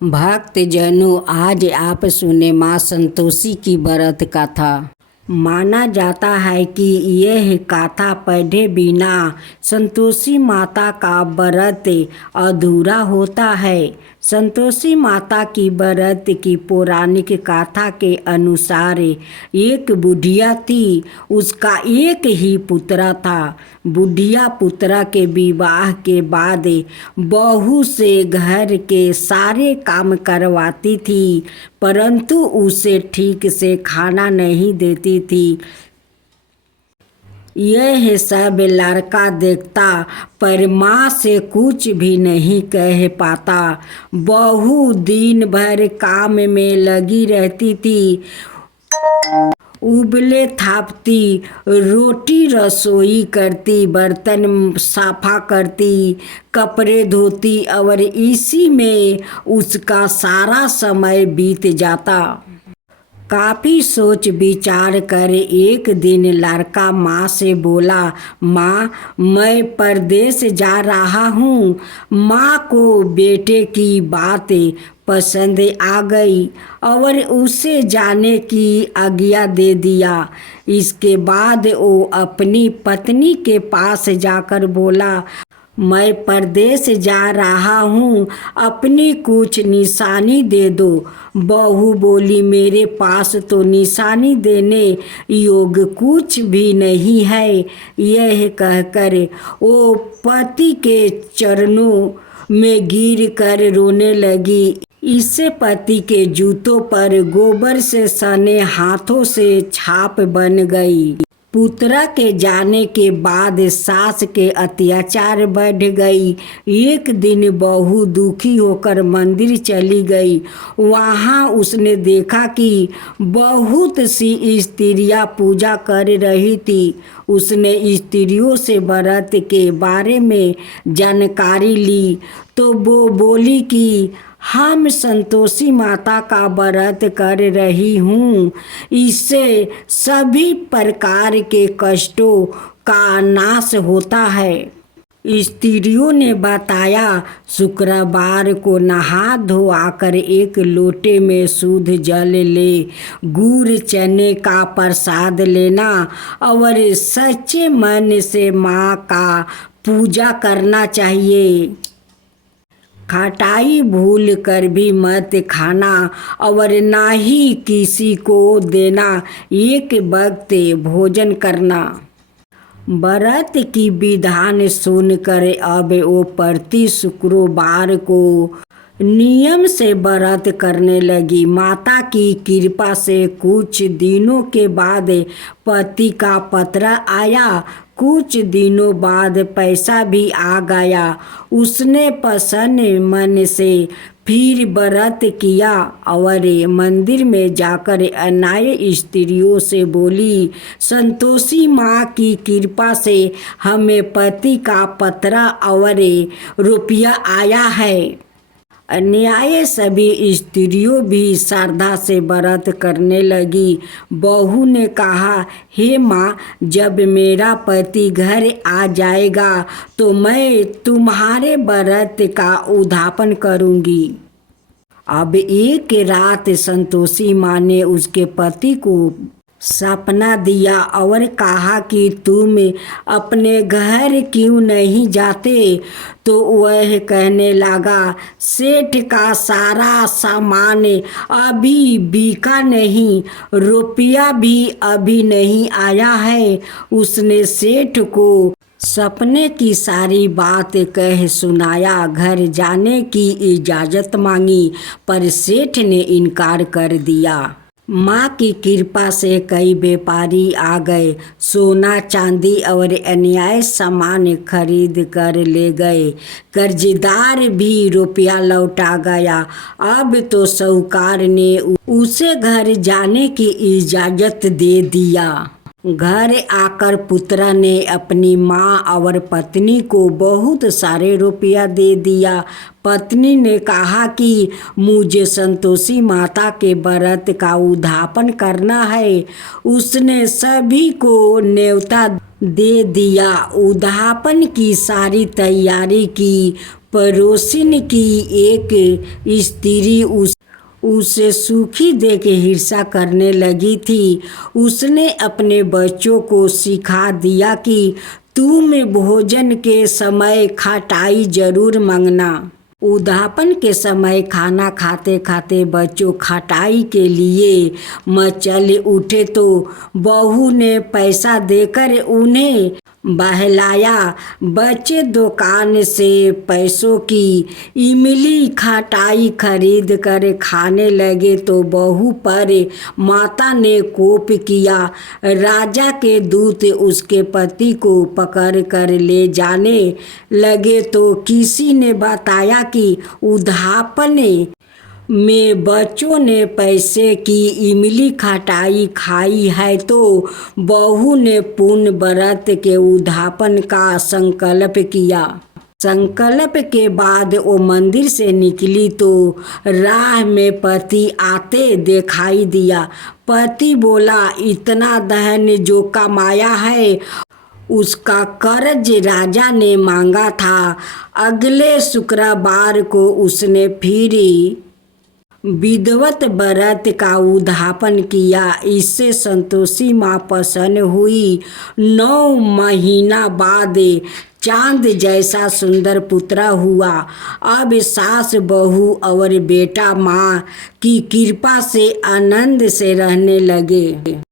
भक्तजनों, आज आप सुने माँ संतोषी की व्रत कथा। माना जाता है कि यह कथा पढ़े बिना संतोषी माता का व्रत अधूरा होता है। संतोषी माता की व्रत की पौराणिक कथा के अनुसार एक बुढ़िया थी, उसका एक ही पुत्र था। बुढ़िया पुत्र के विवाह के बाद बहू से घर के सारे काम करवाती थी, परंतु उसे ठीक से खाना नहीं देती थी। यह सब लड़का देखता, पर माँ से कुछ भी नहीं कह पाता। बहू दिन भर काम में लगी रहती थी, उबले थापती, रोटी रसोई करती, बर्तन साफा करती, कपड़े धोती और इसी में उसका सारा समय बीत जाता। काफ़ी सोच विचार कर एक दिन लड़का माँ से बोला, माँ, मैं परदेश जा रहा हूँ। माँ को बेटे की बात पसंद आ गई और उसे जाने की आज्ञा दे दिया। इसके बाद वो अपनी पत्नी के पास जाकर बोला, मैं परदेश जा रहा हूँ, अपनी कुछ निशानी दे दो। बहू बोली, मेरे पास तो निशानी देने योग्य कुछ भी नहीं है। यह कहकर वो पति के चरणों में गिर कर रोने लगी। इससे पति के जूतों पर गोबर से सने हाथों से छाप बन गई। पुत्रा के जाने के बाद सास के अत्याचार बढ़ गई। एक दिन बहू दुखी होकर मंदिर चली गई। वहाँ उसने देखा कि बहुत सी स्त्रियाँ पूजा कर रही थी। उसने स्त्रियों से व्रत के बारे में जानकारी ली तो वो बोली कि हम संतोषी माता का व्रत कर रही हूँ, इससे सभी प्रकार के कष्टों का नाश होता है। स्त्रियों ने बताया, शुक्रवार को नहा धोआकर एक लोटे में शुद्ध जल ले, गुड़ चने का प्रसाद लेना और सच्चे मन से माँ का पूजा करना चाहिए। खटाई भूल कर भी मत खाना और ना ही किसी को देना। एक वक्त भोजन करना। व्रत की विधान सुनकर अब वो प्रति शुक्रवार को नियम से व्रत करने लगी। माता की कृपा से कुछ दिनों के बाद पति का पत्र आया। कुछ दिनों बाद पैसा भी आ गया। उसने प्रसन्न मन से फिर व्रत किया और मंदिर में जाकर अन्य स्त्रियों से बोली, संतोषी माँ की कृपा से हमें पति का पत्र और रुपया आया है। अन्याय सभी स्त्रियों भी श्रद्धा से व्रत करने लगी। बहू ने कहा, हे माँ, जब मेरा पति घर आ जाएगा तो मैं तुम्हारे व्रत का उद्यापन करूँगी। अब एक रात संतोषी माँ ने उसके पति को सपना दिया और कहा कि तुम अपने घर क्यों नहीं जाते। तो वह कहने लगा, सेठ का सारा सामान अभी बिका नहीं, रुपया भी अभी नहीं आया है। उसने सेठ को सपने की सारी बात कह सुनाया। घर जाने की इजाज़त मांगी, पर सेठ ने इनकार कर दिया। माँ की कृपा से कई व्यापारी आ गए, सोना चांदी और अन्य सामान खरीद कर ले गए। कर्जदार भी रुपया लौटा गया। अब तो साहूकार ने उसे घर जाने की इजाज़त दे दिया। घर आकर पुत्र ने अपनी माँ और पत्नी को बहुत सारे रुपया दे दिया। पत्नी ने कहा कि मुझे संतोषी माता के व्रत का उद्यापन करना है। उसने सभी को न्योता दे दिया। उद्यापन की सारी तैयारी की। पड़ोसिन की एक स्त्री उसे सूखी देख ईर्ष्या करने लगी थी। उसने अपने बच्चों को सिखा दिया कि तुम भोजन के समय खटाई जरूर मांगना। उद्यापन के समय खाना खाते खाते बच्चों खटाई के लिए मचल उठे तो बहू ने पैसा देकर उन्हें बहलाया। बच्चे दुकान से पैसों की इमली खटाई खरीद कर खाने लगे तो बहू पर माता ने कोप किया। राजा के दूत उसके पति को पकड़ कर ले जाने लगे तो किसी ने बताया कि उद्यापन में बच्चों ने पैसे की इमली खटाई खाई है तो बहू ने पूर्ण व्रत के उद्यापन का संकल्प किया। संकल्प के बाद वो मंदिर से निकली तो राह में पति आते दिखाई दिया। पति बोला, इतना धन जो कमाया है उसका कर्ज राजा ने मांगा था। अगले शुक्रवार को उसने फिर विधिवत व्रत का उद्यापन किया। इससे संतोषी माँ प्रसन्न हुई। 9 महीना बाद चांद जैसा सुंदर पुत्र हुआ। अब सास बहू और बेटा माँ की कृपा से आनंद से रहने लगे।